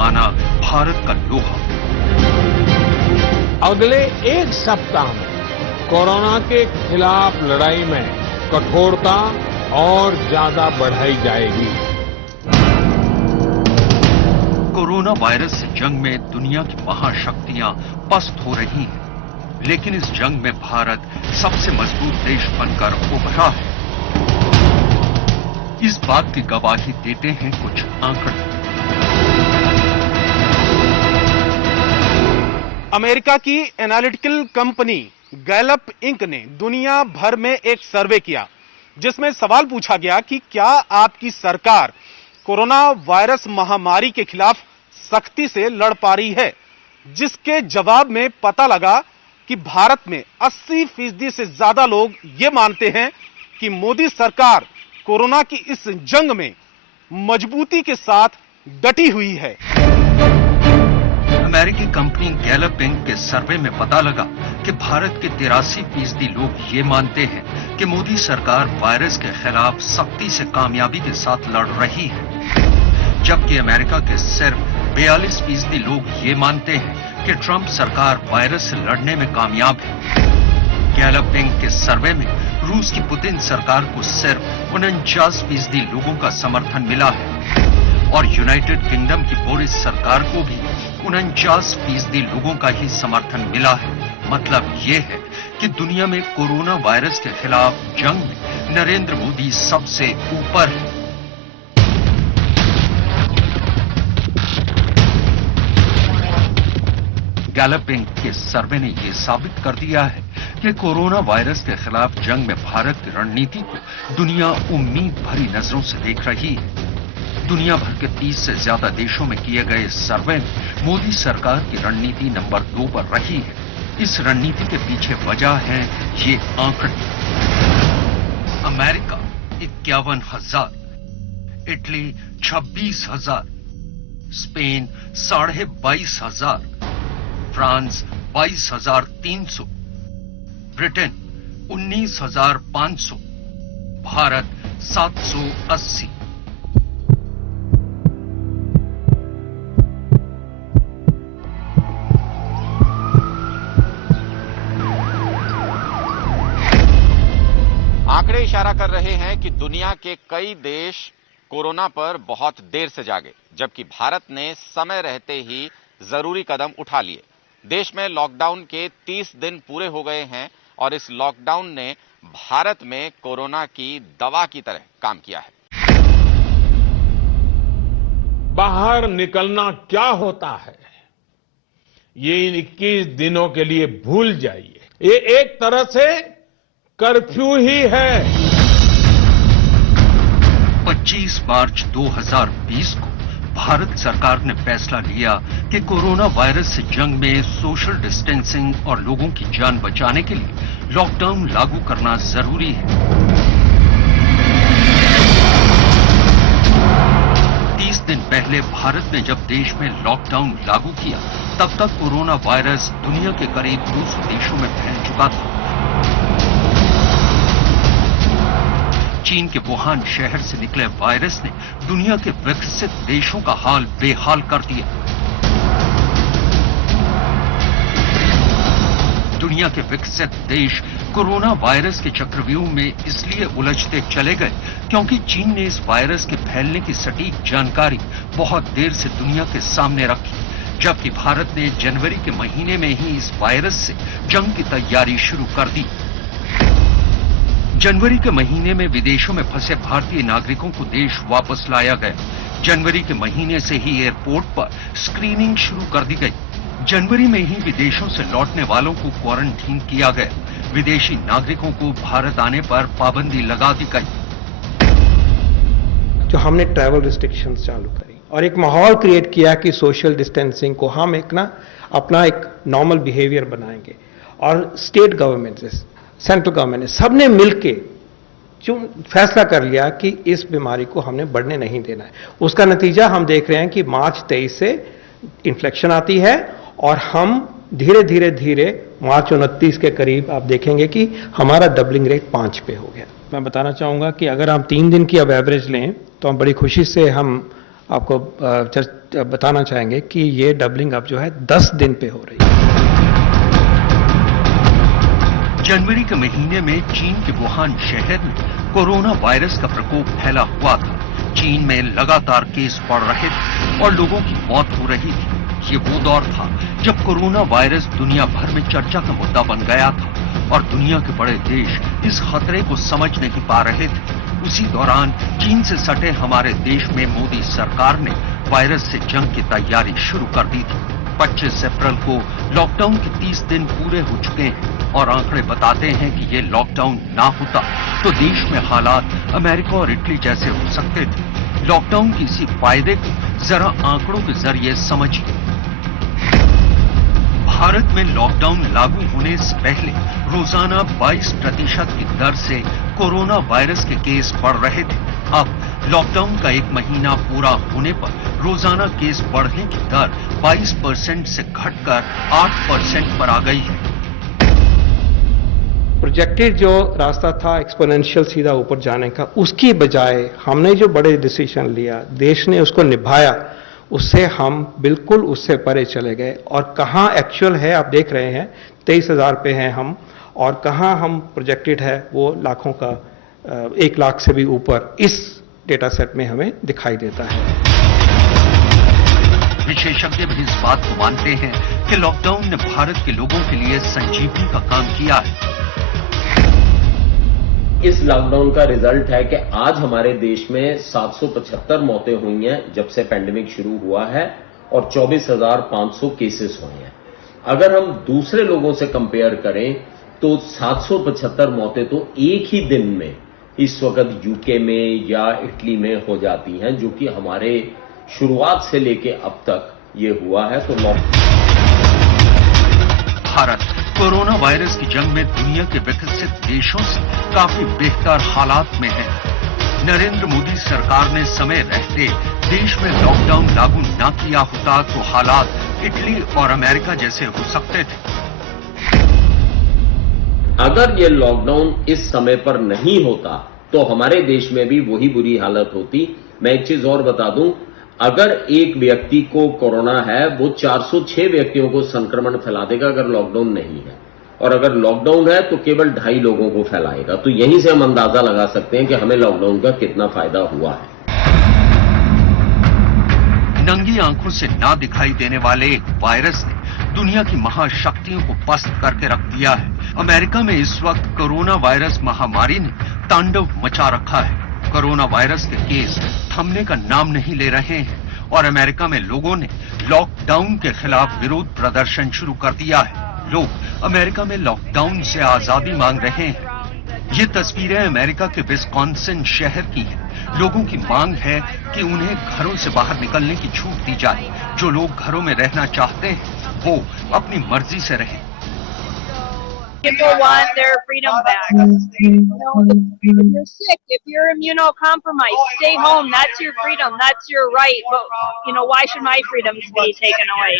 माना भारत का लोहा। अगले एक सप्ताह में कोरोना के खिलाफ लड़ाई में कठोरता और ज्यादा बढ़ाई जाएगी। कोरोना वायरस से जंग में दुनिया की महाशक्तियां पस्त हो रही हैं, लेकिन इस जंग में भारत सबसे मजबूत देश बनकर उभरा है। इस बात की गवाही देते हैं कुछ आंकड़े। अमेरिका की एनालिटिकल कंपनी गैलप इंक ने दुनिया भर में एक सर्वे किया, जिसमें सवाल पूछा गया कि क्या आपकी सरकार कोरोना वायरस महामारी के खिलाफ सख्ती से लड़ पा रही है। जिसके जवाब में पता लगा कि भारत में 80% से ज्यादा लोग ये मानते हैं कि मोदी सरकार कोरोना की इस जंग में मजबूती के साथ डटी हुई है। अमेरिकी कंपनी गैलप इंक के सर्वे में पता लगा कि भारत के 83% लोग ये मानते हैं कि मोदी सरकार वायरस के खिलाफ सख्ती से कामयाबी के साथ लड़ रही है, जबकि अमेरिका के सिर्फ 42% लोग ये मानते हैं कि ट्रंप सरकार वायरस से लड़ने में कामयाब है। गैलप इंक के सर्वे में रूस की पुतिन सरकार को सिर्फ 49% लोगों का समर्थन मिला है और यूनाइटेड किंगडम की बोरिस सरकार को भी 49% लोगों का ही समर्थन मिला है। मतलब ये है कि दुनिया में कोरोना वायरस के खिलाफ जंग में नरेंद्र मोदी सबसे ऊपर है। गैलप इंक के सर्वे ने यह साबित कर दिया है कि कोरोना वायरस के खिलाफ जंग में भारत की रणनीति को दुनिया उम्मीद भरी नजरों से देख रही है। दुनिया भर के 30 से ज्यादा देशों में किए गए इस सर्वे में मोदी सरकार की रणनीति नंबर 2 पर रही है। इस रणनीति के पीछे वजह है ये आंकड़े। America 51,000, Italy 26,000, Spain 22,500, France 22,300, Britain 19,500, Bharat 780। आंकड़े इशारा कर रहे हैं कि दुनिया के कई देश कोरोना पर बहुत देर से जागे, जबकि भारत ने समय रहते ही जरूरी कदम उठा लिए। देश में लॉकडाउन के 30 दिन पूरे हो गए हैं और इस लॉकडाउन ने भारत में कोरोना की दवा की तरह काम किया है। बाहर निकलना क्या होता है, ये इन 21 दिनों के लिए भूल जाइए। ये एक तरह से कर्फ्यू ही है। 25 मार्च 2020 को भारत सरकार ने फैसला लिया कि कोरोना वायरस से जंग में सोशल डिस्टेंसिंग और लोगों की जान बचाने के लिए लॉकडाउन लागू करना जरूरी है। 30 दिन पहले भारत ने जब देश में लॉकडाउन लागू किया, तब तक कोरोना वायरस दुनिया के करीब 200 देशों में फैल चुका था। चीन के वुहान शहर से निकले वायरस ने दुनिया के विकसित देशों का हाल बेहाल कर दिया। दुनिया के विकसित देश कोरोना वायरस के चक्रव्यूह में इसलिए उलझते चले गए क्योंकि चीन ने इस वायरस के फैलने की सटीक जानकारी बहुत देर से दुनिया के सामने रखी, जबकि भारत ने जनवरी के महीने में ही इस वायरस से जंग की तैयारी शुरू कर दी। जनवरी के महीने में विदेशों में फंसे भारतीय नागरिकों को देश वापस लाया गया। जनवरी के महीने से ही एयरपोर्ट पर स्क्रीनिंग शुरू कर दी गई। जनवरी में ही विदेशों से लौटने वालों को क्वारंटीन किया गया। विदेशी नागरिकों को भारत आने पर पाबंदी लगा दी गई। तो हमने ट्रैवल रिस्ट्रिक्शंस चालू करी और एक माहौल क्रिएट किया कि सोशल डिस्टेंसिंग को हम अपना एक नॉर्मल बिहेवियर बनाएंगे। और स्टेट गवर्नमेंट, सेंट्रल गवर्नमेंट ने सबने मिलके जो फैसला कर लिया कि इस बीमारी को हमने बढ़ने नहीं देना है। उसका नतीजा हम देख रहे हैं कि मार्च 23 से इन्फ्लेक्शन आती है और हम धीरे धीरे मार्च 29 के करीब आप देखेंगे कि हमारा डबलिंग रेट 5 पे हो गया। मैं बताना चाहूंगा कि अगर हम 3 दिन की अब एवरेज लें तो हम बड़ी खुशी से हम आपको बताना चाहेंगे कि ये डबलिंग अब जो है 10 दिन पे हो रही है। जनवरी के महीने में चीन के वुहान शहर में कोरोना वायरस का प्रकोप फैला हुआ था। चीन में लगातार केस बढ़ रहे थे और लोगों की मौत हो रही थी। ये वो दौर था जब कोरोना वायरस दुनिया भर में चर्चा का मुद्दा बन गया था और दुनिया के बड़े देश इस खतरे को समझ नहीं पा रहे थे। उसी दौरान चीन से सटे हमारे देश में मोदी सरकार ने वायरस से जंग की तैयारी शुरू कर दी थी। 25 अप्रैल को लॉकडाउन के 30 दिन पूरे हो चुके हैं और आंकड़े बताते हैं कि ये लॉकडाउन ना होता तो देश में हालात अमेरिका और इटली जैसे हो सकते थे। लॉकडाउन की इसी फायदे को जरा आंकड़ों के जरिए समझिए। भारत में लॉकडाउन लागू होने से पहले रोजाना 22% की दर से कोरोना वायरस के केस बढ़ रहे थे। अब लॉकडाउन का एक महीना पूरा होने पर रोजाना केस बढ़ने की दर 22% से घटकर 8% पर आ गई है। प्रोजेक्टेड जो रास्ता था एक्सपोनेंशियल सीधा ऊपर जाने का, उसकी बजाय हमने जो बड़े डिसीजन लिया, देश ने उसको निभाया, उससे हम बिल्कुल उससे परे चले गए। और कहाँ एक्चुअल है आप देख रहे हैं, 23,000 पे हैं हम, और कहाँ हम प्रोजेक्टेड है वो लाखों का 1 लाख से भी ऊपर इस डेटा सेट में हमें दिखाई देता है। विशेषज्ञ भी इस बात को मानते हैं कि लॉकडाउन ने भारत के लोगों के लिए संजीवनी का काम किया है। इस लॉकडाउन का रिजल्ट है कि आज हमारे देश में 775 मौतें हुई हैं जब से पैंडेमिक शुरू हुआ है और 24,500 केसेस हुए हैं। अगर हम दूसरे लोगों से कंपेयर करें तो 775 मौतें तो एक ही दिन में इस वक्त यूके में या इटली में हो जाती हैं, जो कि हमारे शुरुआत से लेके अब तक ये हुआ है। तो भारत कोरोना वायरस की जंग में दुनिया के विकसित देशों से काफी बेहतर हालात में है। नरेंद्र मोदी सरकार ने समय रहते देश में लॉकडाउन लागू न किया होता तो हालात इटली और अमेरिका जैसे हो सकते थे। अगर ये लॉकडाउन इस समय पर नहीं होता तो हमारे देश में भी वही बुरी हालत होती। मैं एक चीज और बता दूं, अगर एक व्यक्ति को कोरोना है वो 406 व्यक्तियों को संक्रमण फैला देगा अगर लॉकडाउन नहीं है, और अगर लॉकडाउन है तो केवल 2.5 लोगों को फैलाएगा। तो यहीं से हम अंदाजा लगा सकते हैं कि हमें लॉकडाउन का कितना फायदा हुआ है। नंगी आंखों से ना दिखाई देने वाले एक वायरस ने दुनिया की महाशक्तियों को पस्त करके रख दिया है। अमेरिका में इस वक्त कोरोना वायरस महामारी ने तांडव मचा रखा है। कोरोना वायरस के केस थमने का नाम नहीं ले रहे हैं और अमेरिका में लोगों ने लॉकडाउन के खिलाफ विरोध प्रदर्शन शुरू कर दिया है। लोग अमेरिका में लॉकडाउन से आजादी मांग रहे हैं। ये तस्वीरें अमेरिका के विस्कॉन्सिन शहर की हैं। लोगों की मांग है कि उन्हें घरों से बाहर निकलने की छूट दी जाए। जो लोग घरों में रहना चाहते हैं वो अपनी मर्जी से रहें। People want their freedom back. You know, if you're sick, if you're immunocompromised, stay home. That's your freedom. That's your right. But, you know, why should my freedoms be taken away?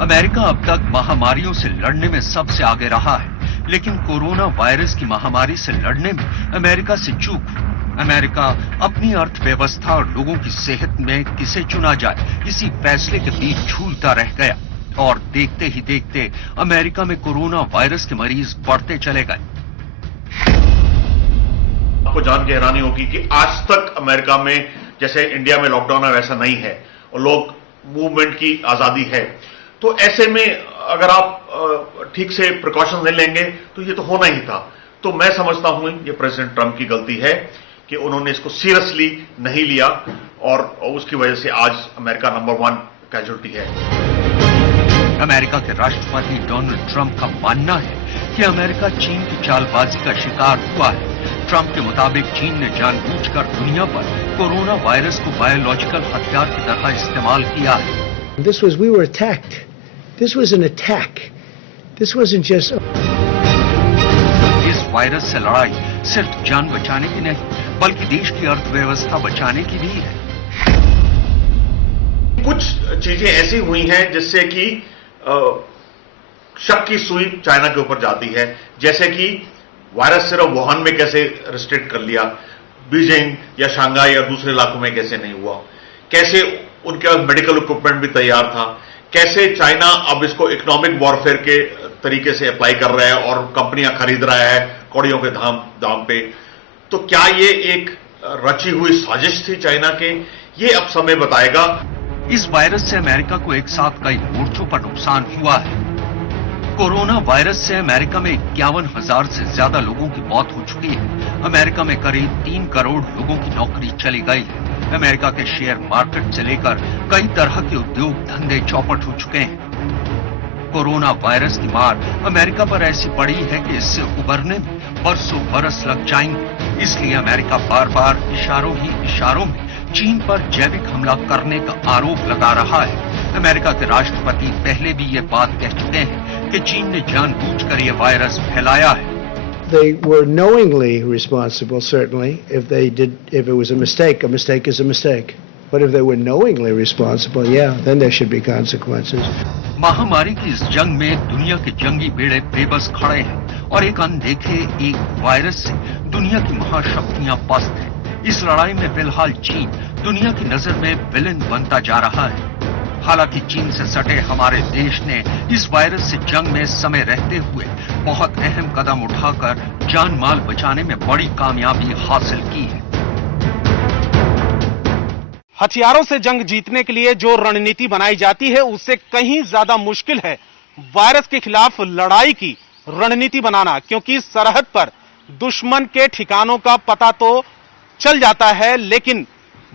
America अब तक महामारियों से लड़ने में सबसे आगे रहा है, लेकिन कोरोना वायरस की महामारी से लड़ने में अमेरिका से चूक। अमेरिका अपनी अर्थव्यवस्था और लोगों की सेहत में किसे चुना जाए, इसी फैसले के बीच झूलता रह गया और देखते ही देखते अमेरिका में कोरोना वायरस के मरीज बढ़ते चले गए। आपको जान के हैरानी होगी कि आज तक अमेरिका में जैसे इंडिया में लॉकडाउन है वैसा नहीं है और लोग मूवमेंट की आजादी है। तो ऐसे में अगर आप ठीक से प्रिकॉशन नहीं लेंगे तो ये तो होना ही था। तो मैं समझता हूं ये प्रेसिडेंट ट्रंप की गलती है कि उन्होंने इसको सीरियसली नहीं लिया और उसकी वजह से आज अमेरिका नंबर 1 कैजुअल्टी है। अमेरिका के राष्ट्रपति डोनाल्ड ट्रंप का मानना है कि अमेरिका चीन की चालबाजी का शिकार हुआ है। ट्रंप के मुताबिक चीन ने जानबूझकर दुनिया पर कोरोना वायरस को बायोलॉजिकल हथियार की तरह इस्तेमाल किया है। We were attacked. This was an attack. This wasn't just. इस वायरस से लड़ाई सिर्फ जान बचाने की नहीं, बल्कि देश की अर्थव्यवस्था बचाने की भी है। कुछ चीजें ऐसी हुई हैं जिससे कि शक की सुई चाइना के ऊपर जाती है, जैसे कि वायरस सिर्फ वुहान में कैसे रिस्ट्रिक्ट कर लिया, बीजिंग या शंघाई या दूसरे इलाकों में कैसे नहीं हुआ। कैसे उनके पास मेडिकल इक्विपमेंट भी तैयार था, कैसे चाइना अब इसको इकोनॉमिक वॉरफेयर के तरीके से अप्लाई कर रहा है और कंपनियां खरीद रहा है कौड़ियों के दाम पे। तो क्या ये एक रची हुई साजिश थी चाइना के? ये अब समय बताएगा। इस वायरस से अमेरिका को एक साथ कई मोर्चों पर नुकसान हुआ है। कोरोना वायरस से अमेरिका में 51,000 से ज्यादा लोगों की मौत हो चुकी है। अमेरिका में करीब 3 करोड़ लोगों की नौकरी चली गई है। अमेरिका के शेयर मार्केट से लेकर कई तरह के उद्योग धंधे चौपट हो चुके हैं। कोरोना वायरस की मार अमेरिका पर ऐसी पड़ी है कि इससे उबरने में बरसों बरस लग जाएंगे। इसलिए अमेरिका बार बार इशारों में चीन पर जैविक हमला करने का आरोप लगा रहा है। अमेरिका के राष्ट्रपति पहले भी ये बात कह चुके हैं कि चीन ने जानबूझकर ये वायरस फैलाया है। They were knowingly responsible, certainly. If it was a mistake is a mistake. But if they were knowingly responsible, yeah, then there should be consequences. महामारी की इस जंग में दुनिया के जंगी बेड़े बेबस खड़े हैं और एक अनदेखे एक वायरस से दुनिया की महाशक्तियां पस्त हैं। इस लड़ाई में फिलहाल चीन दुनिया की नजर में विलेन बनता जा रहा है। हालांकि चीन से सटे हमारे देश ने इस वायरस से जंग में समय रहते हुए बहुत अहम कदम उठाकर जान माल बचाने में बड़ी कामयाबी हासिल की है। हथियारों से जंग जीतने के लिए जो रणनीति बनाई जाती है उससे कहीं ज्यादा मुश्किल है वायरस के खिलाफ लड़ाई की रणनीति बनाना, क्योंकि सरहद पर दुश्मन के ठिकानों का पता तो चल जाता है, लेकिन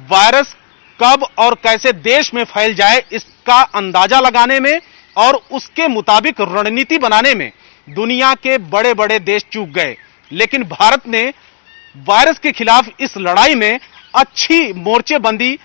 वायरस कब और कैसे देश में फैल जाए इसका अंदाजा लगाने में और उसके मुताबिक रणनीति बनाने में दुनिया के बड़े बड़े देश चूक गए। लेकिन भारत ने वायरस के खिलाफ इस लड़ाई में अच्छी मोर्चेबंदी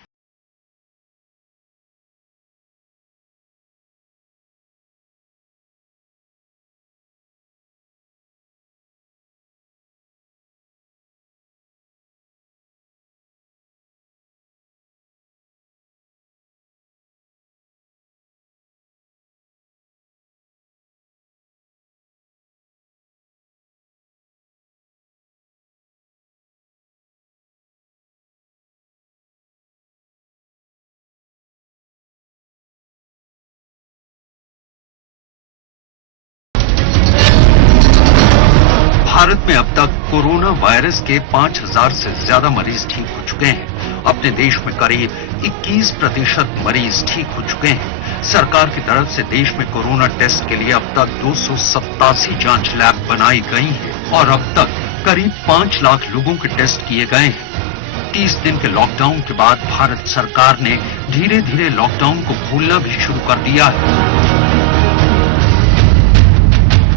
भारत में अब तक कोरोना वायरस के 5,000 से ज्यादा मरीज ठीक हो चुके हैं। अपने देश में करीब 21% मरीज ठीक हो चुके हैं। सरकार की तरफ से देश में कोरोना टेस्ट के लिए अब तक 287 जांच लैब बनाई गई हैं और अब तक करीब 5 लाख लोगों के टेस्ट किए गए हैं। 30 दिन के लॉकडाउन के बाद भारत सरकार ने धीरे धीरे लॉकडाउन को खोलना भी शुरू कर दिया है।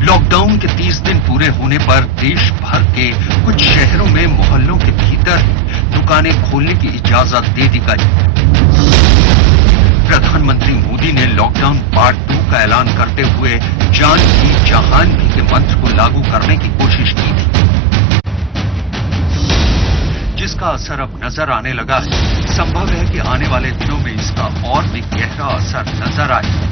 लॉकडाउन के 30 दिन पूरे होने पर देश भर के कुछ शहरों में मोहल्लों के भीतर दुकानें खोलने की इजाजत दे दी गई। प्रधानमंत्री मोदी ने लॉकडाउन पार्ट 2 का ऐलान करते हुए जान भी जहान भी के मंत्र को लागू करने की कोशिश की थी, जिसका असर अब नजर आने लगा है। संभव है कि आने वाले दिनों में इसका और भी गहरा असर नजर आए।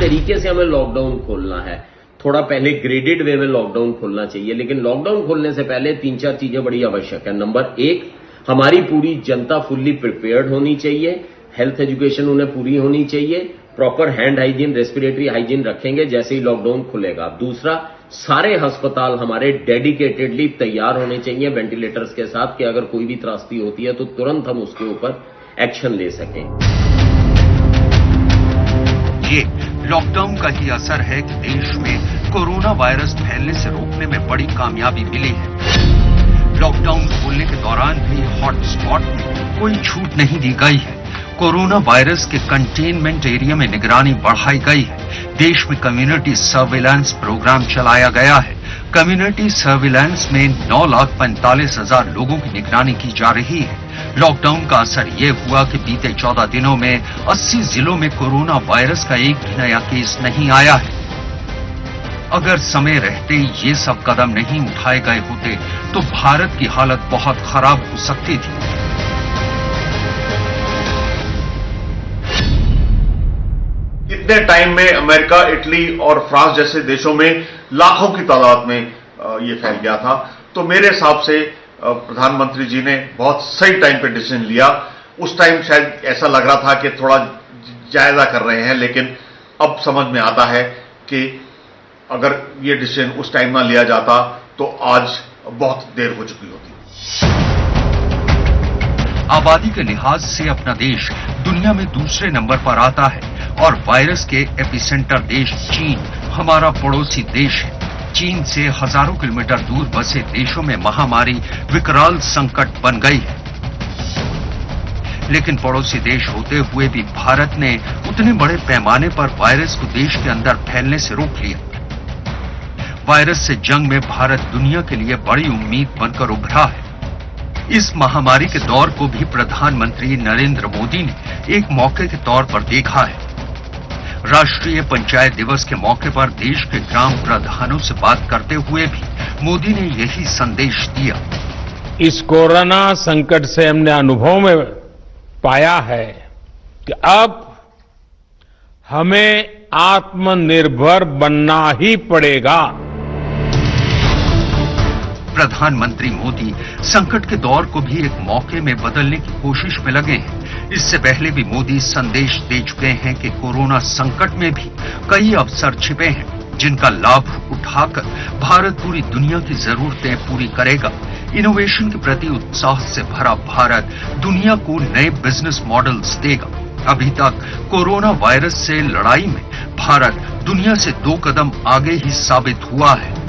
तरीके से हमें लॉकडाउन खोलना है, थोड़ा पहले ग्रेडेड वे में लॉकडाउन खोलना चाहिए, लेकिन लॉकडाउन खोलने से पहले 3-4 चीजें बड़ी आवश्यक है। नंबर 1, हमारी पूरी जनता फुल्ली प्रिपेयर्ड होनी चाहिए, हेल्थ एजुकेशन उन्हें पूरी होनी चाहिए, proper hand hygiene, respiratory hygiene रखेंगे जैसे ही लॉकडाउन खुलेगा। दूसरा, सारे अस्पताल हमारे डेडिकेटेडली तैयार होने चाहिए वेंटिलेटर्स के साथ कि अगर कोई भी त्रासदी होती है तो तुरंत हम उसके ऊपर एक्शन ले सकें। ये लॉकडाउन का ही असर है कि देश में कोरोना वायरस फैलने से रोकने में बड़ी कामयाबी मिली है। लॉकडाउन खोलने के दौरान भी हॉटस्पॉट में कोई छूट नहीं दी गई है। कोरोना वायरस के कंटेनमेंट एरिया में निगरानी बढ़ाई गई है। देश में कम्युनिटी सर्विलांस प्रोग्राम चलाया गया है। कम्युनिटी सर्विलांस में 9,45,000 लोगों की निगरानी की जा रही है। लॉकडाउन का असर ये हुआ कि बीते 14 दिनों में 80 जिलों में कोरोना वायरस का एक भी नया केस नहीं आया है। अगर समय रहते ये सब कदम नहीं उठाए गए होते तो भारत की हालत बहुत खराब हो सकती थी। इतने टाइम में अमेरिका, इटली और फ्रांस जैसे देशों में लाखों की तादाद में ये फैल गया था। तो मेरे हिसाब से प्रधानमंत्री जी ने बहुत सही टाइम पे डिसीजन लिया। उस टाइम शायद ऐसा लग रहा था कि थोड़ा जायजा कर रहे हैं, लेकिन अब समझ में आता है कि अगर ये डिसीजन उस टाइम ना लिया जाता तो आज बहुत देर हो चुकी होती। आबादी के लिहाज से अपना देश दुनिया में दूसरे नंबर पर आता है और वायरस के एपिसेंटर देश चीन हमारा पड़ोसी देश है। चीन से हजारों किलोमीटर दूर बसे देशों में महामारी विकराल संकट बन गई है, लेकिन पड़ोसी देश होते हुए भी भारत ने उतने बड़े पैमाने पर वायरस को देश के अंदर फैलने से रोक लिया। वायरस से जंग में भारत दुनिया के लिए बड़ी उम्मीद बनकर उभरा है। इस महामारी के दौर को भी प्रधानमंत्री नरेंद्र मोदी ने एक मौके के तौर पर देखा है। राष्ट्रीय पंचायत दिवस के मौके पर देश के ग्राम प्रधानों से बात करते हुए भी मोदी ने यही संदेश दिया। इस कोरोना संकट से हमने अनुभव में पाया है कि अब हमें आत्मनिर्भर बनना ही पड़ेगा। प्रधानमंत्री मोदी संकट के दौर को भी एक मौके में बदलने की कोशिश में लगे हैं। इससे पहले भी मोदी संदेश दे चुके हैं कि कोरोना संकट में भी कई अवसर छिपे हैं, जिनका लाभ उठाकर भारत पूरी दुनिया की जरूरतें पूरी करेगा। इनोवेशन के प्रति उत्साह से भरा भारत दुनिया को नए बिजनेस मॉडल्स देगा। अभी तक कोरोना वायरस से लड़ाई में भारत दुनिया से 2 कदम आगे ही साबित हुआ है।